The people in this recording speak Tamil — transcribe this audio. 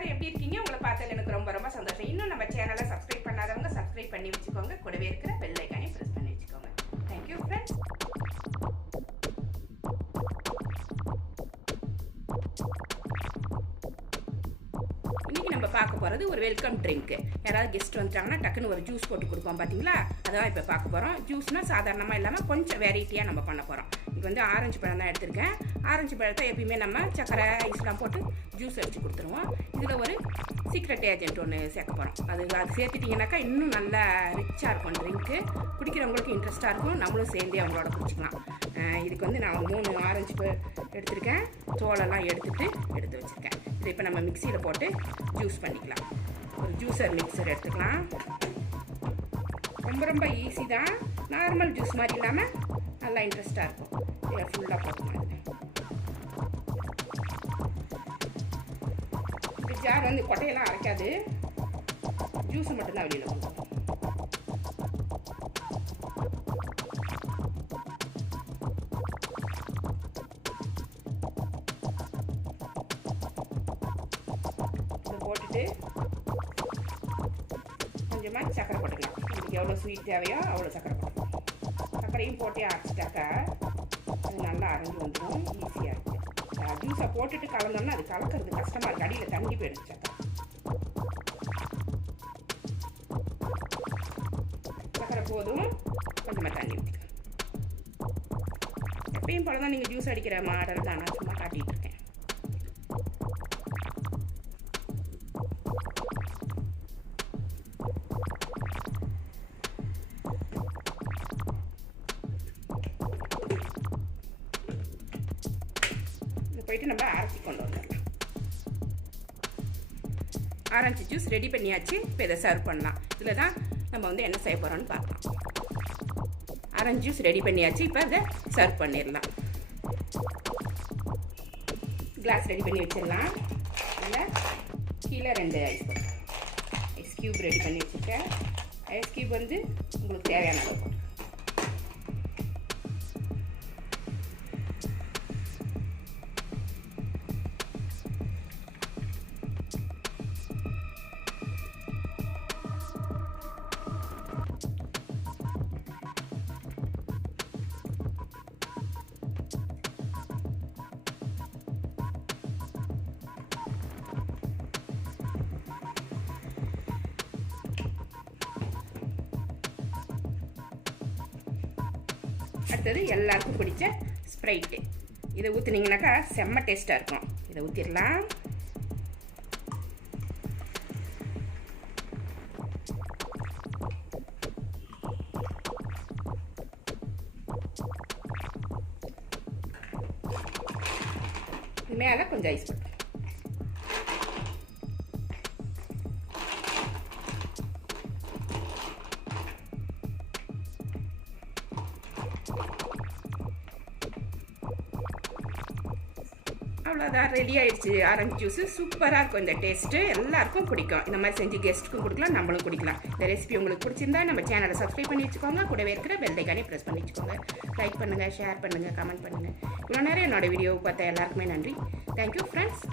எல்லாரும் எப்படி இருக்கீங்க? உங்களை பார்த்தது எனக்கு ரொம்ப ரொம்ப சந்தோஷம். இன்னும் நம்ம சேனலை சப்ஸ்கிரைப் பண்ணாதவங்க சப்ஸ்கிரைப் பண்ணி வச்சுக்கோங்க. கூடவே இருக்கிற பெல்லைக்கானே ப்ரெஸ் நம்ம பார்க்க போகிறது ஒரு வெல்கம் ட்ரிங்க்கு யாராவது கெஸ்ட் வந்துட்டாங்கன்னா டக்குன்னு ஒரு ஜூஸ் போட்டு கொடுப்போம் பார்த்தீங்களா அதான் இப்போ பார்க்க போகிறோம் ஜூஸ்னால் சாதாரணமாக இல்லாமல் கொஞ்சம் வெரைட்டியாக நம்ம பண்ண போகிறோம் இப்போ வந்து ஆரஞ்சு பழம் தான் எடுத்திருக்கேன். ஆரஞ்சு பழத்தை எப்பயுமே நம்ம சக்கரை ஐஸ்லாம் போட்டு ஜூஸ் அடித்து கொடுத்துருவோம். இதில் ஒரு சீக்ரெட் ஏஜென்ட் ஒன்று சேர்க்க போகிறோம் அது அது சேர்த்துட்டிங்கனாக்கா இன்னும் நல்லா ரிச்சாக இருக்கும் ட்ரிங்க்கு குடிக்கிறவங்களுக்கு இன்ட்ரெஸ்ட்டாக இருக்கும். நம்மளும் சேர்ந்தே அவங்களோட குடிச்சிக்கலாம். இதுக்கு வந்து நான் மூணு ஆரஞ்சு எடுத்திருக்கேன். தோலெல்லாம் எடுத்துகிட்டு எடுத்து வச்சுருக்கேன். இதை இப்போ நம்ம மிக்சியில் போட்டு ஜூஸ் பண்ணிக்கலாம். ஒரு ஜூஸர் மிக்சர் எடுத்துக்கலாம். ரொம்ப ரொம்ப ஈஸி தான். நார்மல் ஜூஸ் மாதிரி இல்லாமல் நல்லா இன்ட்ரெஸ்ட்டாக இருக்கும். இதை ஃபுல்லாக போட்டுக்கலாம் இந்த ஜார் வந்து கொட்டையெல்லாம் அரைக்காது. ஜூஸை மட்டும்தான் வெளியில் கொடுக்கும் இதை கொஞ்சமாக சக்கரை போட்டுக்கலாம். உங்களுக்கு எவ்வளோ ஸ்வீட் தேவையோ அவ்வளோ சக்கரை போட்டுக்கலாம். சக்கரையும் போட்டே அரைச்சிட்டாக்கா அது நல்லா அரைஞ்சி வந்துடும் ஈஸியாக இருக்குது ஜூஸை போட்டுட்டு கலந்தோம்னா அது கலக்கிறது கஷ்டமாக இருக்குது அடியில் தண்ணி போயிடுச்சு சக்கரை. சக்கரை போதும். கொஞ்சமாக தண்ணி ஊற்றிக்கலாம் எப்பயும் போல தான் நீங்கள் ஜூஸ் அடிக்கிற மாடல் தான். நான் சும்மா காட்டிகிட்டு இருக்கேன். போயிட்டு நம்ம அரைச்சி கொண்டு வந்துடலாம். ஆரஞ்சு ஜூஸ் ரெடி பண்ணியாச்சு. இப்போ இதை சர்வ் பண்ணலாம். இதில் தான் நம்ம வந்து என்ன செய்ய போகிறோம்னு பார்க்கலாம். ஆரஞ்சு ஜூஸ் ரெடி பண்ணியாச்சு. இப்போ அதை சர்வ் பண்ணிடலாம். கிளாஸ் ரெடி பண்ணி வச்சிடலாம். இல்லை கீழே ரெண்டு ஐஸ் ஐஸ் க்யூப் ரெடி பண்ணி வச்சுருக்கேன். ஐஸ் க்யூப் வந்து உங்களுக்கு தேவையான அளவு அடுத்தது எல்லாருக்கும் பிடிச்ச ஸ்ப்ரைட்டு இதை ஊற்றுனீங்கனாக்கா செம்ம டேஸ்ட்டாக இருக்கும். இதை ஊற்றிடலாம் மேலே கொஞ்சம் ஐஸ் போட்டு அவ்வளோதான் ரெடி ஆயிடுச்சு. ஆரஞ்சு ஜூஸு சூப்பராக இருக்கும் இந்த டேஸ்ட்டு எல்லாருக்கும் பிடிக்கும். இந்த மாதிரி செஞ்சு கெஸ்ட்டுக்கும் கொடுக்கலாம் நம்மளும் குடிக்கலாம். இந்த ரெசிபி உங்களுக்கு பிடிச்சிருந்தா நம்ம சேனலை சப்ஸ்கிரைப் பண்ணி வச்சுக்கோங்க. கூடவே இருக்கிற வெள்ளைக்கானே ப்ரெஸ் பண்ணி வச்சுக்கோங்க. லைக் பண்ணுங்கள் ஷேர் பண்ணுங்கள் கமெண்ட் பண்ணுங்கள் இவ்வளோ நேரம் என்னோட வீடியோவை பார்த்த எல்லாருக்குமே நன்றி. Thank you friends